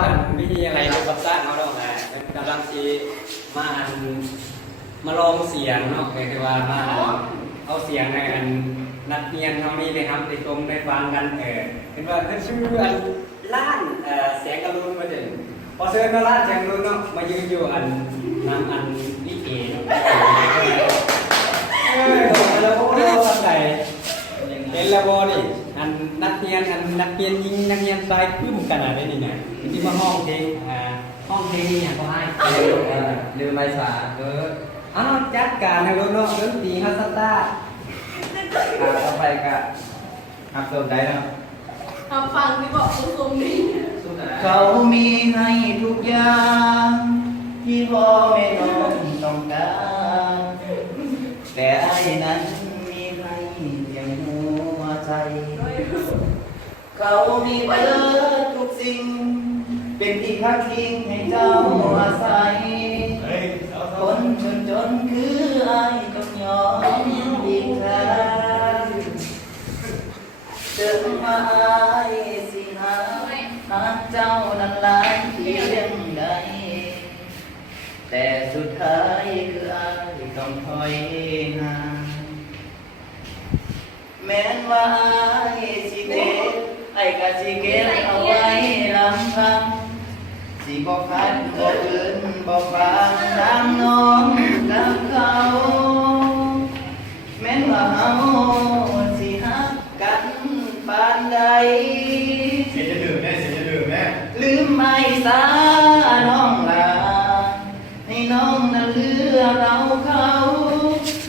ว่าไม่มีอะไรเรากับซ่าเขาดอกนะกำลังที่มาลองเสียงเนาะคือว่ามาเอาเสียงในอันนักเรียนเขานี่ได้ทำได้ชมได้ฟังกันเป็นว่าขึ้นชื่ออันล้านเสียงกระลุนมาถึงพอเชิญมาล้านเสียงกระลุนเนาะมายืนอยู่อันนำอันลิเกเนาะแล้วพวกเราทำไงเป็นระบบนี่อันนักเรียนยิงนักเรียนชายขึ้นกันอะไรนี่ไงที่มาห้องเพลงห้องเพลงนี่อย่างก็ให้เรือใบสาอ้าวจัดการให้รถเนาะดนตรีฮัสตาต่อไปก็ครับส่วนใดเนาะ เอาฟังที่บอกซุ้มนี่ เขามีให้ทุกอย่างที่พ่อแม่น้องต้องการแต่ไอ้นั้นมีให้เพียงหัวใจเขามีเบิดทุกสิ่งเป็นที่พักพิงให้เจ้าอาศัยคนจนคือไอ้ต้องยอมอีกครั้งเจอมาไอ้สิหาหากเจ้านั้นหลายเพียงใดแต่สุดท้ายคือไอ้ต้องถอยห่างแม้นว่าไอ้สิเก็บไอ้ก็สิเก็บเอาไว้ลำพังสิบ่คัดบ่อื่นบ่ฟังตามน้องกับเขาแม้นว่าเฮาสิฮักกันปานใดเสียจะดื่มแม่ลืมไม่สาน้องลาให้น้องนั้นเลือกเราเขา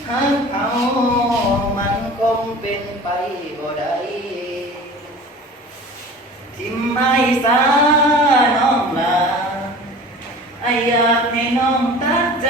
ฮักเขามันคงเป็นไปบ่ได้ทิมไม่สาน้องลาไออยากให้น้องตัดใจ